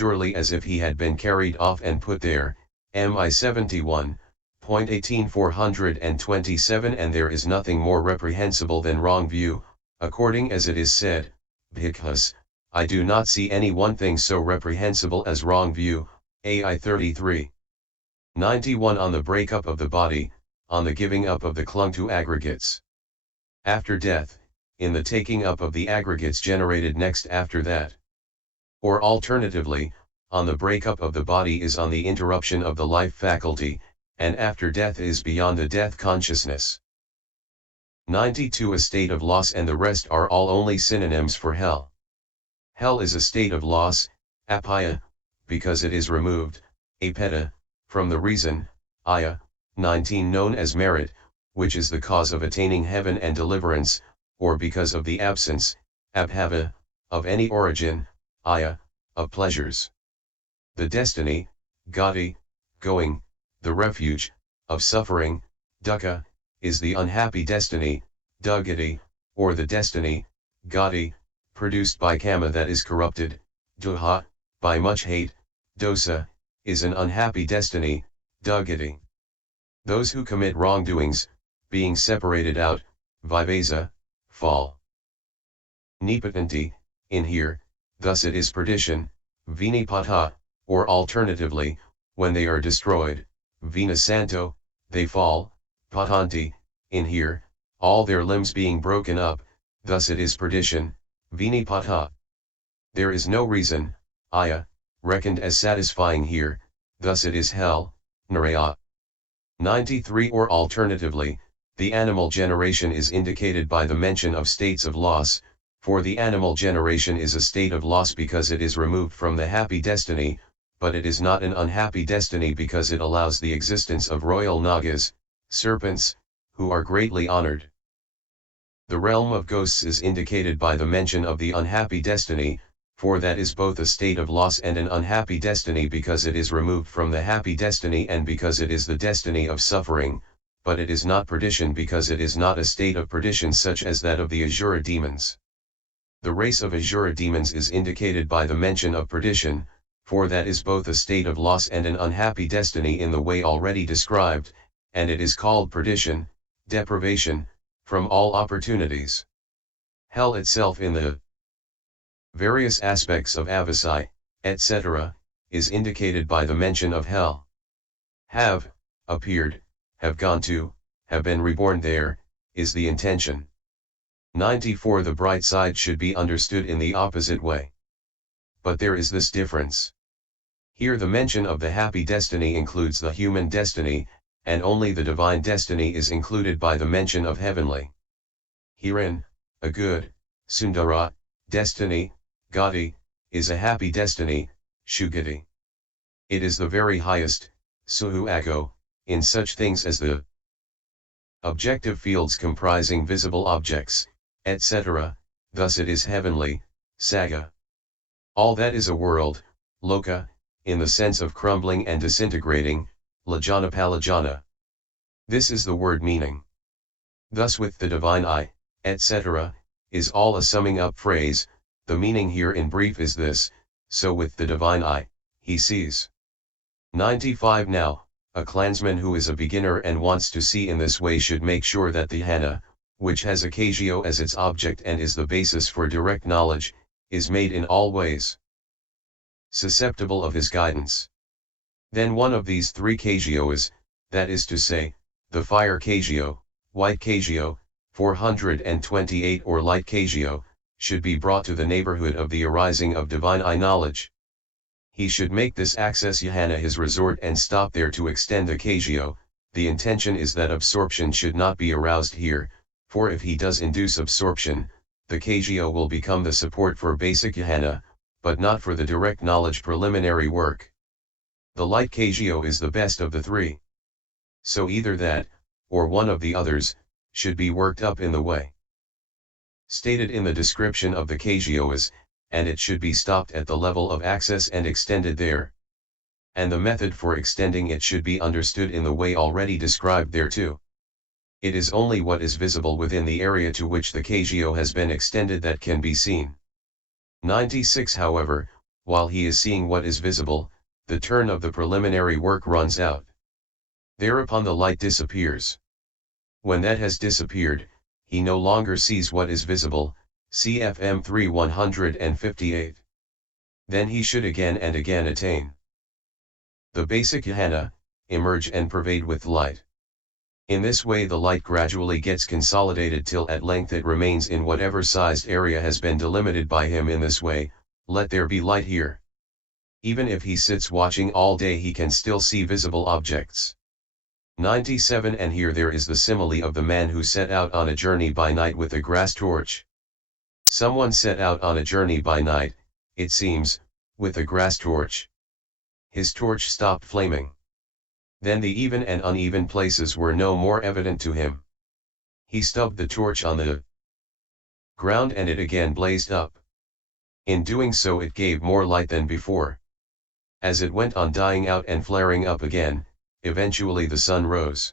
surely as if he had been carried off and put there. MI 71.18 427. And there is nothing more reprehensible than wrong view, according as it is said, Bhikkhus, I do not see any one thing so reprehensible as wrong view. AI 33. 91. On the breakup of the body, on the giving up of the clung-to aggregates. After death, in the taking up of the aggregates generated next after that. Or alternatively, on the breakup of the body is on the interruption of the life faculty, and after death is beyond the death consciousness. 92. A state of loss, and the rest are all only synonyms for hell. Hell is a state of loss, apaya, because it is removed, apeta, from the reason, aya, 19 known as merit, which is the cause of attaining heaven and deliverance, or because of the absence, abhava, of any origin, aya, of pleasures. The destiny, gati, going, the refuge, of suffering, dukkha, is the unhappy destiny, duggati, or the destiny, gati, produced by kamma that is corrupted, duþþha, by much hate, dosa, is an unhappy destiny, duggati. Those who commit wrongdoings, being separated out, vivasa, fall. Nipatanti, in here, thus it is perdition, vinipata, or alternatively, when they are destroyed, vinassanto, they fall, patanti, in here, all their limbs being broken up, thus it is perdition, vinipata. There is no reason, aya, reckoned as satisfying here, thus it is hell, niraya. 93. Or alternatively, the animal generation is indicated by the mention of states of loss, for the animal generation is a state of loss because it is removed from the happy destiny, but it is not an unhappy destiny because it allows the existence of royal nagas, serpents, who are greatly honored. The realm of ghosts is indicated by the mention of the unhappy destiny, for that is both a state of loss and an unhappy destiny because it is removed from the happy destiny and because it is the destiny of suffering, but it is not perdition because it is not a state of perdition such as that of the Asura demons. The race of Asura demons is indicated by the mention of perdition, for that is both a state of loss and an unhappy destiny in the way already described, and it is called perdition, deprivation, from all opportunities. Hell itself in the various aspects of avasai, etc., is indicated by the mention of hell. Have appeared, have gone to, have been reborn there, is the intention. 94. The bright side should be understood in the opposite way. But there is this difference. Here the mention of the happy destiny includes the human destiny, and only the divine destiny is included by the mention of heavenly. Herein, a good, sundara, destiny, gati, is a happy destiny, shugati. It is the very highest, suhu, in such things as the objective fields comprising visible objects, etc., thus it is heavenly, saga. All that is a world, loka, in the sense of crumbling and disintegrating, lajana palajana. This is the word meaning. Thus with the divine I, etc., is all a summing up phrase. The meaning here in brief is this, so with the divine I, he sees. 95. Now, a clansman who is a beginner and wants to see in this way should make sure that the dhyana, which has Akajio as its object and is the basis for direct knowledge, is made in all ways susceptible of his guidance. Then one of these three Kajio is, that is to say, the fire Kajio, white Kajio, 428 or light Kajio, should be brought to the neighborhood of the arising of divine eye knowledge. He should make this access dhyana his resort and stop there to extend the Kajio. The intention is that absorption should not be aroused here, for if he does induce absorption, the Kajio will become the support for basic dhyana, but not for the direct knowledge preliminary work. The light Kajio is the best of the three. So either that, or one of the others, should be worked up in the way stated in the description of the Kajio is, and it should be stopped at the level of access and extended there. And the method for extending it should be understood in the way already described there too. It is only what is visible within the area to which the Kajio has been extended that can be seen. 96. However, while he is seeing what is visible, the turn of the preliminary work runs out. Thereupon the light disappears. When that has disappeared, he no longer sees what is visible, CFM 3158. Then he should again and again attain the basic jhana, emerge and pervade with light. In this way the light gradually gets consolidated till at length it remains in whatever sized area has been delimited by him. In this way, let there be light here. Even if he sits watching all day he can still see visible objects. 97. And here there is the simile of the man who set out on a journey by night with a grass torch. Someone set out on a journey by night, it seems, with a grass torch. His torch stopped flaming. Then the even and uneven places were no more evident to him. He stubbed the torch on the ground and it again blazed up. In doing so it gave more light than before. As it went on dying out and flaring up again, eventually the sun rose.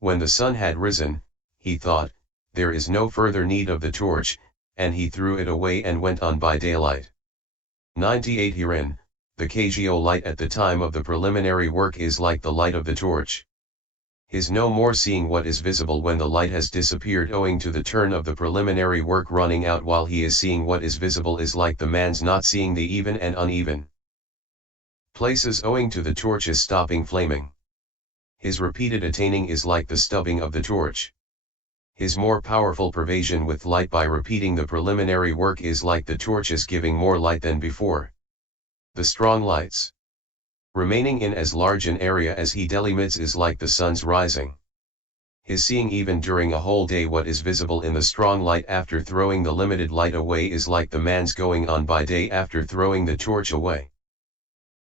When the sun had risen, he thought, there is no further need of the torch, and he threw it away and went on by daylight. 98. Herein, the Kagyo light at the time of the preliminary work is like the light of the torch. His no more seeing what is visible when the light has disappeared owing to the turn of the preliminary work running out while he is seeing what is visible is like the man's not seeing the even and uneven places owing to the torch's stopping flaming. His repeated attaining is like the stubbing of the torch. His more powerful pervasion with light by repeating the preliminary work is like the torch's giving more light than before. The strong lights remaining in as large an area as he delimits is like the sun's rising. His seeing even during a whole day what is visible in the strong light after throwing the limited light away is like the man's going on by day after throwing the torch away.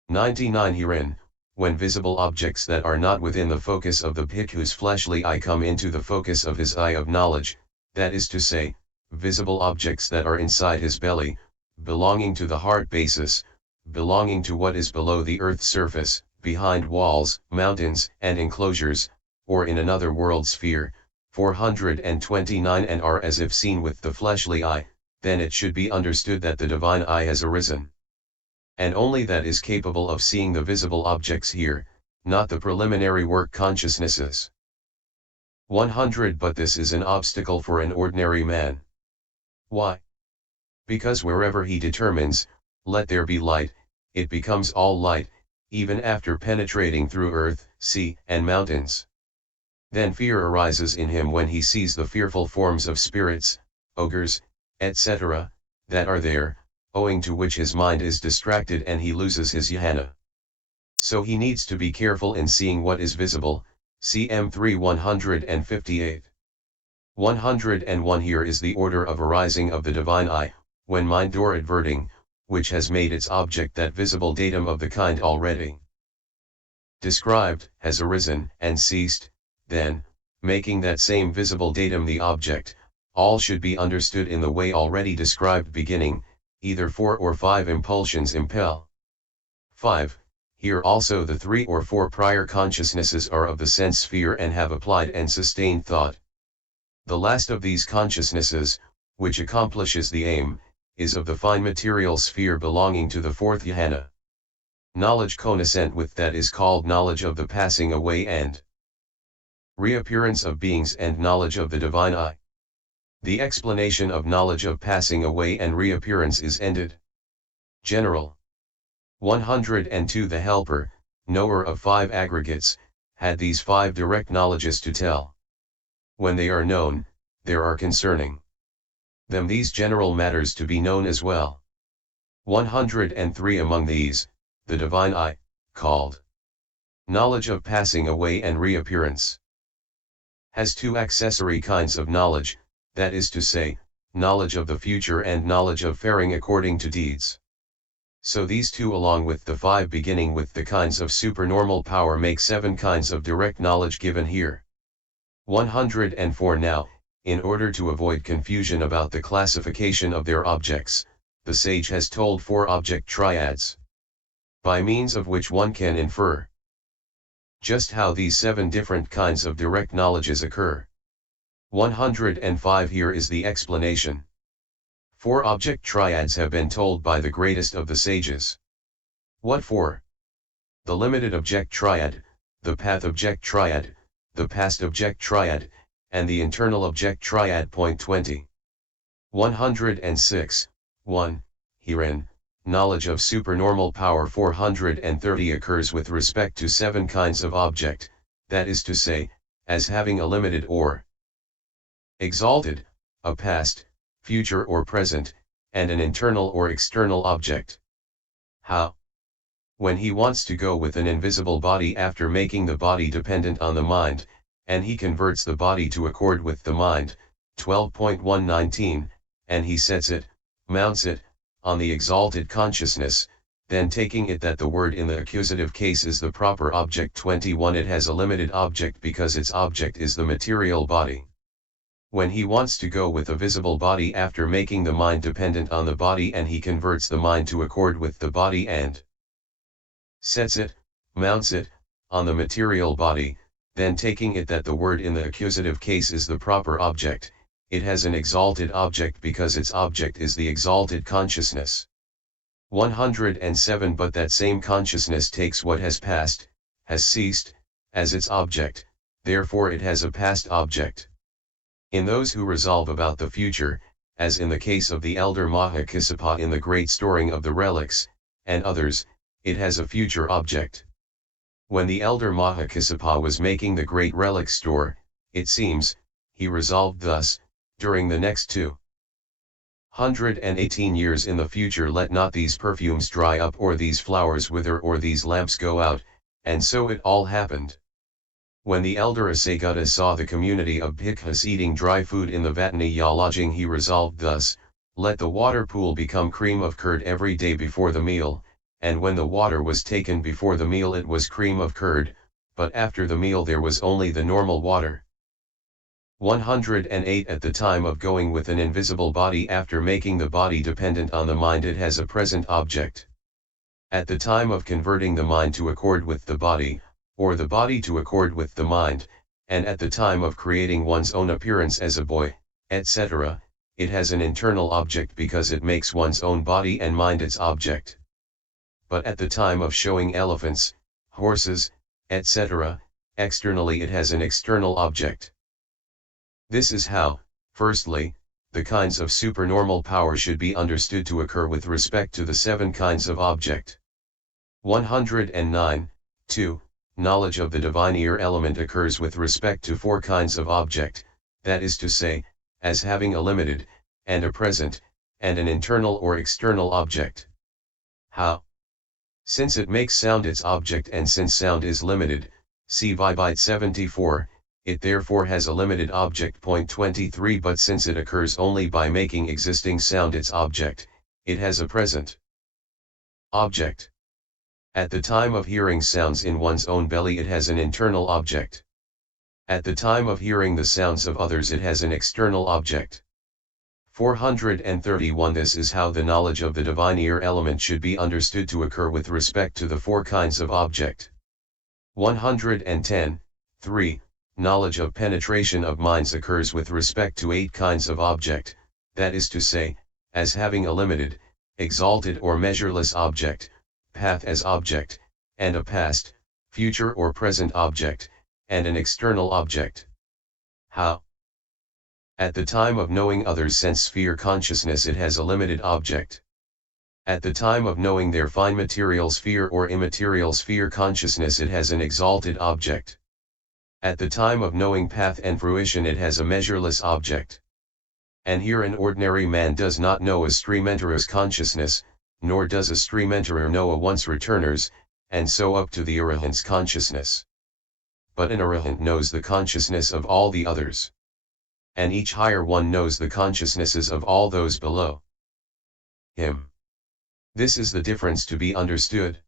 99. Herein, when visible objects that are not within the focus of the bhikkhu's fleshly eye come into the focus of his eye of knowledge, that is to say, visible objects that are inside his belly, belonging to the heart basis, belonging to what is below the earth's surface, behind walls, mountains, and enclosures, or in another world sphere, 429 and are as if seen with the fleshly eye, then it should be understood that the divine eye has arisen. And only that is capable of seeing the visible objects here, not the preliminary work consciousnesses. 100. But this is an obstacle for an ordinary man. Why? Because wherever he determines, let there be light, it becomes all light, even after penetrating through earth, sea, and mountains. Then fear arises in him when he sees the fearful forms of spirits, ogres, etc., that are there, owing to which his mind is distracted and he loses his jhana. So he needs to be careful in seeing what is visible, cm 3158. 101. Here is the order of arising of the divine eye, when mind or adverting, which has made its object that visible datum of the kind already described, has arisen and ceased, then, making that same visible datum the object, all should be understood in the way already described beginning, either 4 or 5 impulsions impel. 5. Here also the 3 or 4 prior consciousnesses are of the sense sphere and have applied and sustained thought. The last of these consciousnesses, which accomplishes the aim, is of the fine material sphere belonging to the 4th jhana. Knowledge connascent with that is called knowledge of the passing away and reappearance of beings and knowledge of the divine eye. The explanation of knowledge of passing away and reappearance is ended. General. 102. The helper, knower of 5 aggregates, had these 5 direct knowledges to tell. When they are known, there are concerning them these general matters to be known as well. 103. Among these, the divine eye, called knowledge of passing away and reappearance, has 2 accessory kinds of knowledge, that is to say, knowledge of the future and knowledge of faring according to deeds. So these 2 along with the 5 beginning with the kinds of supernormal power make 7 kinds of direct knowledge given here. 104. Now, in order to avoid confusion about the classification of their objects, the sage has told 4 object triads, by means of which one can infer just how these 7 different kinds of direct knowledges occur. 105. Here is the explanation. Four object triads have been told by the greatest of the sages. What four? The limited object triad, the path object triad, the past object triad, and the internal object triad. 20. 106. 1. Herein, knowledge of supernormal power 430 occurs with respect to 7 kinds of object, that is to say, as having a limited or exalted, a past, future or present, and an internal or external object. How? When he wants to go with an invisible body after making the body dependent on the mind, and he converts the body to accord with the mind, 12.119, and he sets it, mounts it, on the exalted consciousness, then taking it that the word in the accusative case is the proper object. 21. It has a limited object because its object is the material body. When he wants to go with a visible body after making the mind dependent on the body and he converts the mind to accord with the body and sets it, mounts it, on the material body, then taking it that the word in the accusative case is the proper object, it has an exalted object because its object is the exalted consciousness. 107. But that same consciousness takes what has passed, has ceased, as its object, therefore it has a past object. In those who resolve about the future, as in the case of the elder Mahakassapa in the great storing of the relics, and others, it has a future object. When the elder Mahakassapa was making the great relic store, it seems, he resolved thus, during the next 218 years in the future let not these perfumes dry up or these flowers wither or these lamps go out, and so it all happened. When the elder Asagutta saw the community of bhikkhus eating dry food in the Vataniya lodging he resolved thus, let the water pool become cream of curd every day before the meal, and when the water was taken before the meal it was cream of curd, but after the meal there was only the normal water. 108. At the time of going with an invisible body after making the body dependent on the mind it has a present object. At the time of converting the mind to accord with the body, or the body to accord with the mind, and at the time of creating one's own appearance as a boy, etc., it has an internal object because it makes one's own body and mind its object. But at the time of showing elephants, horses, etc., externally it has an external object. This is how, firstly, the kinds of supernormal power should be understood to occur with respect to the 7 kinds of object. 109. 2. Knowledge of the divine ear element occurs with respect to 4 kinds of object, that is to say, as having a limited, and a present, and an internal or external object. How? Since it makes sound its object and since sound is limited, see Vibite 74, it therefore has a limited object. 23. But since it occurs only by making existing sound its object, it has a present object. At the time of hearing sounds in one's own belly it has an internal object. At the time of hearing the sounds of others it has an external object. 431. This is how the knowledge of the divine ear element should be understood to occur with respect to the 4 kinds of object. 110. 3. Knowledge of penetration of minds occurs with respect to 8 kinds of object, that is to say, as having a limited, exalted or measureless object, path as object, and a past, future or present object, and an external object. How? At the time of knowing others' sense sphere consciousness it has a limited object. At the time of knowing their fine material sphere or immaterial sphere consciousness it has an exalted object. At the time of knowing path and fruition it has a measureless object. And here an ordinary man does not know a stream enterer's consciousness, nor does a stream enterer know a once returner's, and so up to the arahant's consciousness. But an arahant knows the consciousness of all the others. And each higher one knows the consciousnesses of all those below him. This is the difference to be understood.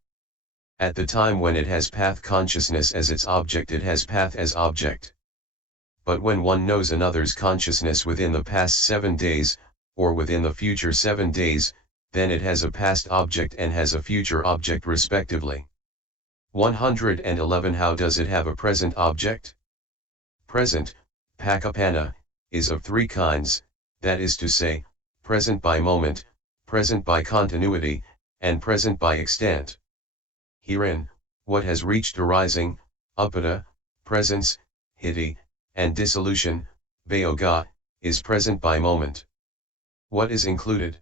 At the time when it has path consciousness as its object it has path as object. But when one knows another's consciousness within the past 7 days, or within the future 7 days, then it has a past object and has a future object respectively. 111. How does it have a present object? Present, pakapana, is of 3 kinds, that is to say, present by moment, present by continuity, and present by extent. Herein, what has reached arising, apeta, presence, hiti, and dissolution, bhoga, is present by moment. What is included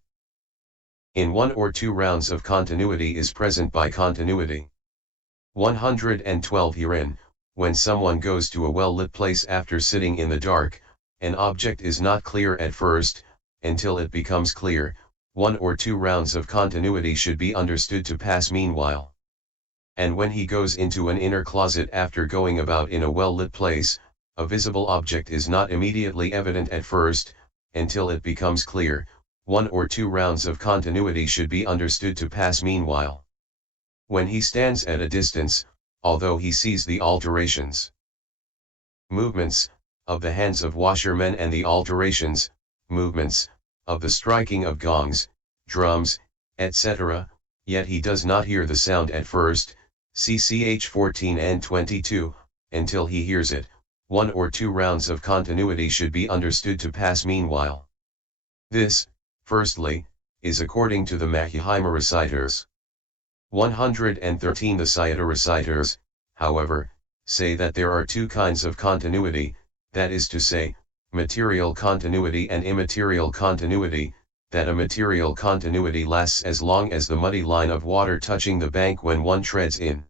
in one or two rounds of continuity is present by continuity. 112 Herein, when someone goes to a well-lit place after sitting in the dark, an object is not clear at first, until it becomes clear. One or two rounds of continuity should be understood to pass meanwhile. And when he goes into an inner closet after going about in a well-lit place, a visible object is not immediately evident at first, until it becomes clear. One or two rounds of continuity should be understood to pass meanwhile. When he stands at a distance, although he sees the alterations, movements, of the hands of washermen and the alterations, movements, of the striking of gongs, drums, etc., yet he does not hear the sound at first, CCH 14 and 22, until he hears it. One or two rounds of continuity should be understood to pass meanwhile. This, firstly, is according to the Mahayana reciters. 113 The Sayata reciters, however, say that there are two kinds of continuity, that is to say, material continuity and immaterial continuity, that a material continuity lasts as long as the muddy line of water touching the bank when one treads in.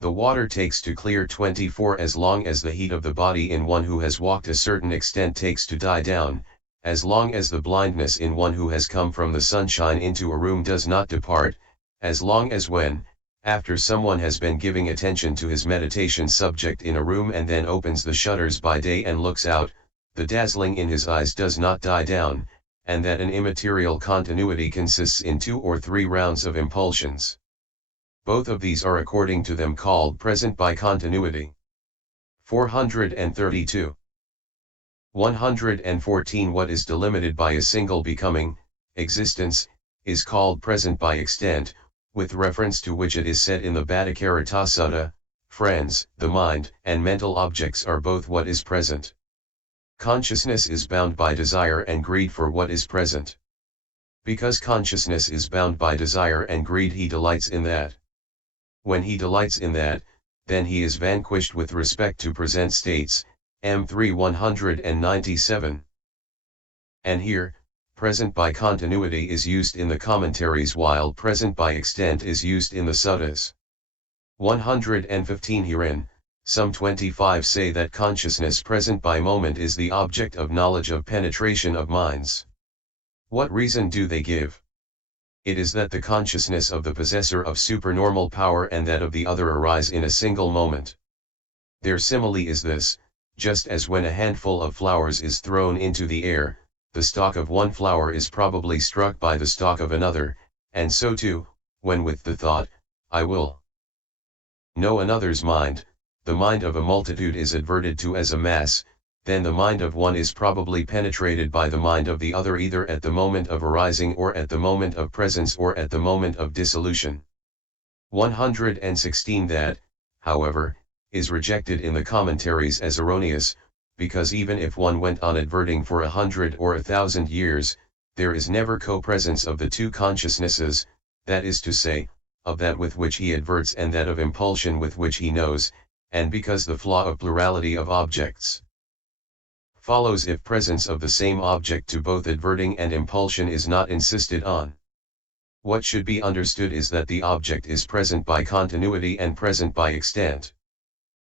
The water takes to clear 24 as long as the heat of the body in one who has walked a certain extent takes to die down, as long as the blindness in one who has come from the sunshine into a room does not depart, as long as when, after someone has been giving attention to his meditation subject in a room and then opens the shutters by day and looks out, the dazzling in his eyes does not die down, and that an immaterial continuity consists in 2 or 3 rounds of impulsions. Both of these are according to them called present by continuity. 432. 114 What is delimited by a single becoming, existence, is called present by extent, with reference to which it is said in the Bhattacharita Sutta, friends, the mind and mental objects are both what is present. Consciousness is bound by desire and greed for what is present. Because consciousness is bound by desire and greed, he delights in that. When he delights in that, then he is vanquished with respect to present states, M3 197. And here, present by continuity is used in the commentaries while present by extent is used in the suttas. 115 Herein, some 25 say that consciousness present by moment is the object of knowledge of penetration of minds. What reason do they give? It is that the consciousness of the possessor of supernormal power and that of the other arise in a single moment. Their simile is this: just as when a handful of flowers is thrown into the air, the stalk of one flower is probably struck by the stalk of another, and so too, when with the thought, I will know another's mind, the mind of a multitude is adverted to as a mass, then the mind of one is probably penetrated by the mind of the other either at the moment of arising or at the moment of presence or at the moment of dissolution. 116 That, however, is rejected in the commentaries as erroneous, because even if one went on adverting for 100 or 1,000 years, there is never co-presence of the two consciousnesses, that is to say, of that with which he adverts and that of impulsion with which he knows, and because the flaw of plurality of objects follows if presence of the same object to both adverting and impulsion is not insisted on. What should be understood is that the object is present by continuity and present by extent.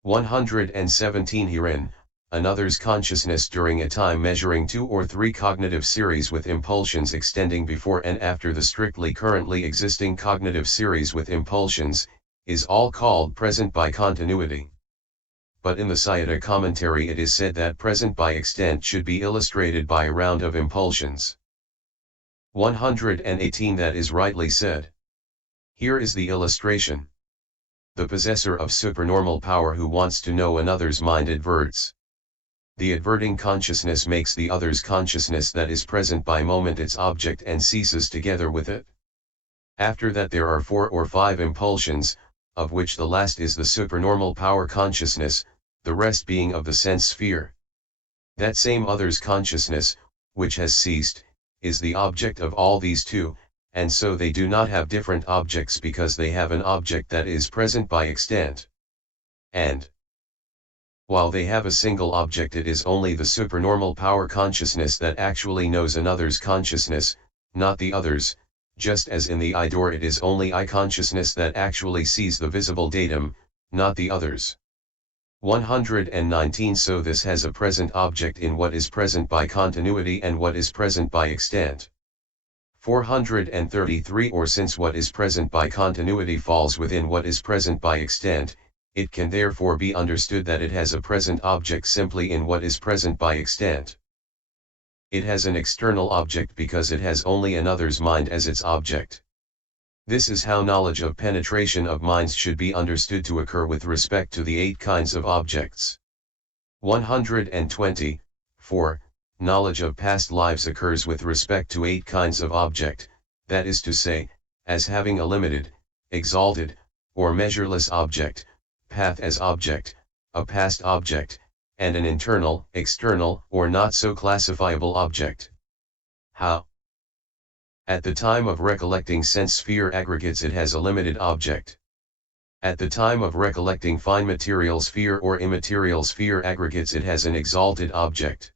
117 Herein, another's consciousness during a time measuring 2 or 3 cognitive series with impulsions extending before and after the strictly currently existing cognitive series with impulsions, is all called present by continuity. But in the Sayata commentary it is said that present by extent should be illustrated by a round of impulsions. 118 That is rightly said. Here is the illustration. The possessor of supernormal power who wants to know another's mind adverts. The adverting consciousness makes the other's consciousness that is present by moment its object and ceases together with it. After that there are 4 or 5 impulsions, of which the last is the supernormal power consciousness, the rest being of the sense sphere. That same other's consciousness, which has ceased, is the object of all these two, and so they do not have different objects because they have an object that is present by extent. And while they have a single object, it is only the supernormal power consciousness that actually knows another's consciousness, not the others, just as in the I door it is only I consciousness that actually sees the visible datum, not the others. 119 So this has a present object in what is present by continuity and what is present by extent. 433 Or since what is present by continuity falls within what is present by extent, it can therefore be understood that it has a present object simply in what is present by extent. It has an external object because it has only another's mind as its object. This is how knowledge of penetration of minds should be understood to occur with respect to the 8 kinds of objects. 120. 4. Knowledge of past lives occurs with respect to 8 kinds of object, that is to say, as having a limited, exalted, or measureless object, path as object, a past object, and an internal, external, or not so classifiable object. How? At the time of recollecting sense sphere aggregates it has a limited object. At the time of recollecting fine material sphere or immaterial sphere aggregates it has an exalted object.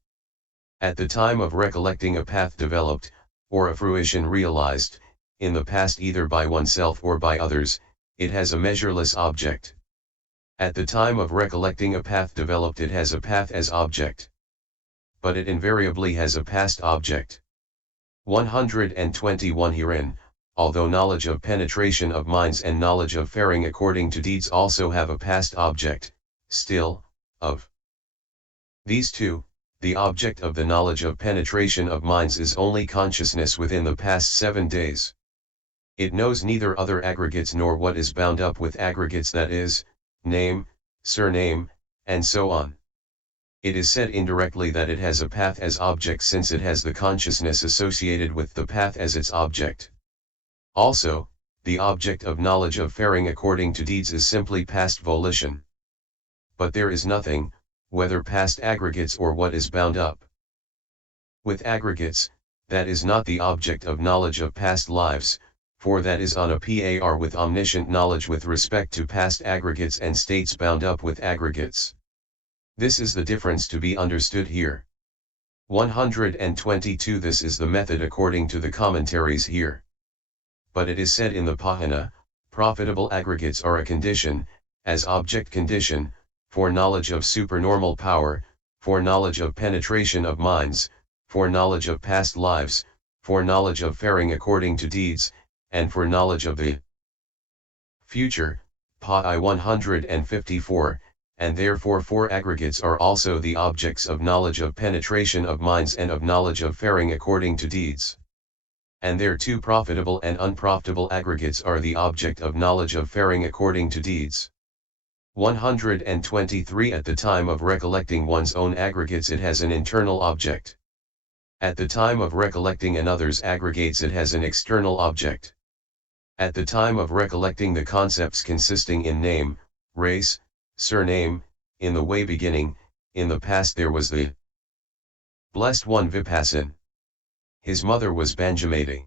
At the time of recollecting a path developed, or a fruition realized, in the past either by oneself or by others, it has a measureless object. At the time of recollecting a path developed it has a path as object. But it invariably has a past object. 121 Herein, although knowledge of penetration of minds and knowledge of faring according to deeds also have a past object, still, of these two, the object of the knowledge of penetration of minds is only consciousness within the past 7 days. It knows neither other aggregates nor what is bound up with aggregates, that is, name, surname, and so on. It is said indirectly that it has a path as object since it has the consciousness associated with the path as its object. Also, the object of knowledge of faring according to deeds is simply past volition. But there is nothing, whether past aggregates or what is bound up with aggregates, that is not the object of knowledge of past lives, for that is on a par with omniscient knowledge with respect to past aggregates and states bound up with aggregates. This is the difference to be understood here. 122 This is the method according to the commentaries here. But it is said in the Pahana, profitable aggregates are a condition, as object condition, for knowledge of supernormal power, for knowledge of penetration of minds, for knowledge of past lives, for knowledge of faring according to deeds, and for knowledge of the future, Pa 154, and therefore 4 aggregates are also the objects of knowledge of penetration of minds and of knowledge of faring according to deeds. And their 2 profitable and unprofitable aggregates are the object of knowledge of faring according to deeds. 123 At the time of recollecting one's own aggregates it has an internal object. At the time of recollecting another's aggregates it has an external object. At the time of recollecting the concepts consisting in name, race, surname, in the way beginning, in the past there was the Blessed One Vipassan. His mother was Banjamati.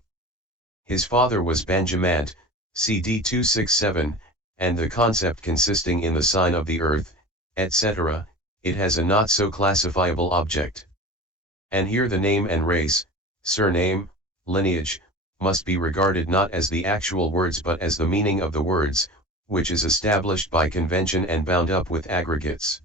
His father was Banjamant, CD 267, and the concept consisting in the sign of the earth, etc., it has a not so classifiable object. And here the name and race, surname, lineage, must be regarded not as the actual words but as the meaning of the words, which is established by convention and bound up with aggregates.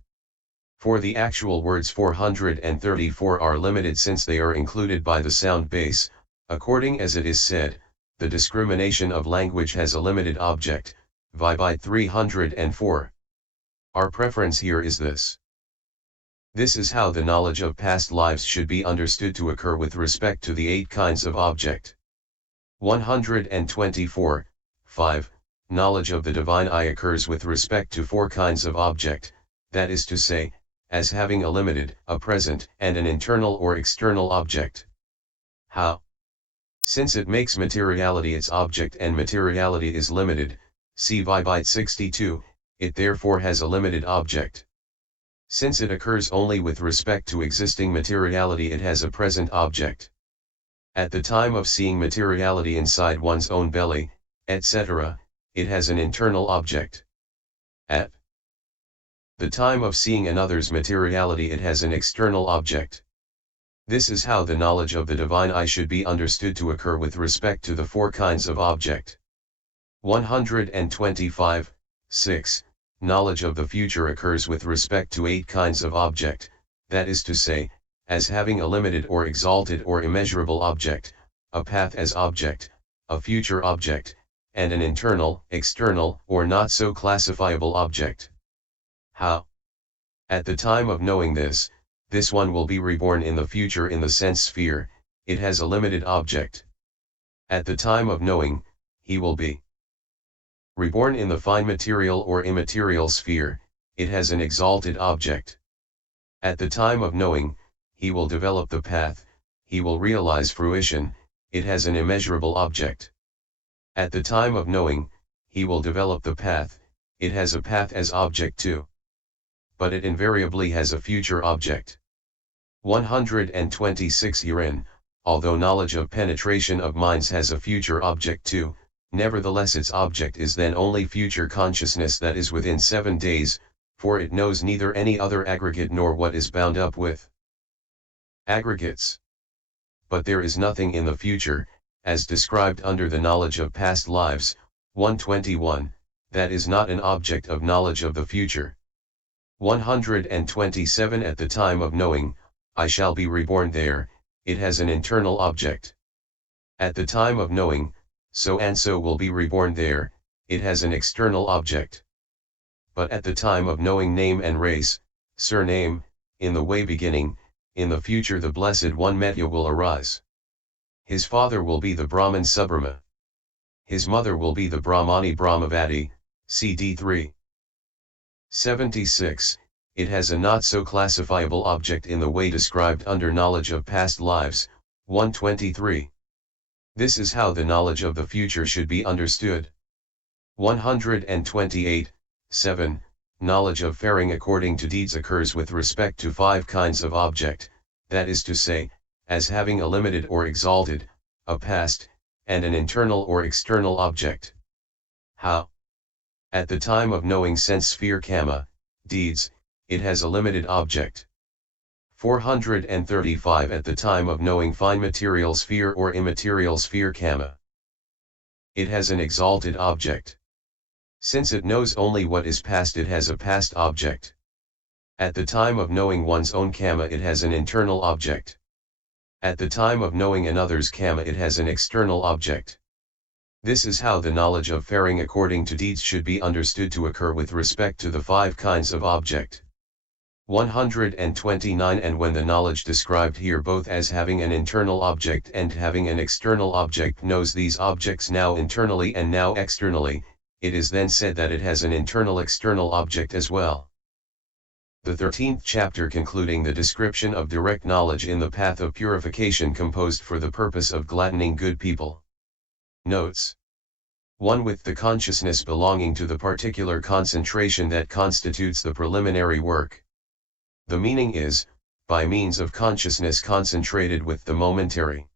For the actual words 434 are limited since they are included by the sound base, according as it is said, the discrimination of language has a limited object, by 304. Our preference here is this. This is how the knowledge of past lives should be understood to occur with respect to the 8 kinds of object. 124. 5. Knowledge of the divine I occurs with respect to 4 kinds of object, that is to say, as having a limited, a present, and an internal or external object. How? Since it makes materiality its object and materiality is limited, see Vibite 62, it therefore has a limited object. Since it occurs only with respect to existing materiality it has a present object. At the time of seeing materiality inside one's own belly, etc., it has an internal object. At the time of seeing another's materiality, it has an external object. This is how the knowledge of the divine I should be understood to occur with respect to the four kinds of object. 125, 6. Knowledge of the future occurs with respect to 8 kinds of object, that is to say, as having a limited or exalted or immeasurable object, a path as object, a future object, and an internal, external, or not so classifiable object. How? At the time of knowing this one will be reborn in the future in the sense sphere, it has a limited object. At the time of knowing, he will be reborn in the fine material or immaterial sphere, it has an exalted object. At the time of knowing, he will develop the path, he will realize fruition, it has an immeasurable object. At the time of knowing, he will develop the path, it has a path as object too. But it invariably has a future object. 126 Herein, although knowledge of penetration of minds has a future object too, nevertheless its object is then only future consciousness that is within 7 days, for it knows neither any other aggregate nor what is bound up with aggregates. But there is nothing in the future, as described under the knowledge of past lives, 121, that is not an object of knowledge of the future. 127 At the time of knowing, I shall be reborn there, it has an internal object. At the time of knowing, so and so will be reborn there, it has an external object. But at the time of knowing name and race, surname, in the way beginning, in the future the Blessed One Medya will arise. His father will be the Brahman Subrahma. His mother will be the Brahmani Brahmavati, CD 3. 76. It has a not so classifiable object in the way described under knowledge of past lives, 123. This is how the knowledge of the future should be understood. 128, 7. Knowledge of faring according to deeds occurs with respect to 5 kinds of object, that is to say, as having a limited or exalted, a past, and an internal or external object. How? At the time of knowing sense sphere kamma, deeds, it has a limited object. 435 At the time of knowing fine material sphere or immaterial sphere kamma, it has an exalted object. Since it knows only what is past, it has a past object. At the time of knowing one's own kamma, it has an internal object. At the time of knowing another's kamma, it has an external object. This is how the knowledge of faring according to deeds should be understood to occur with respect to the 5 kinds of object. 129 And when the knowledge described here both as having an internal object and having an external object knows these objects now internally and now externally, it is then said that it has an internal external object as well. The 13th chapter concluding the description of direct knowledge in the path of purification composed for the purpose of gladdening good people. Notes. 1. With the consciousness belonging to the particular concentration that constitutes the preliminary work. The meaning is, by means of consciousness concentrated with the momentary.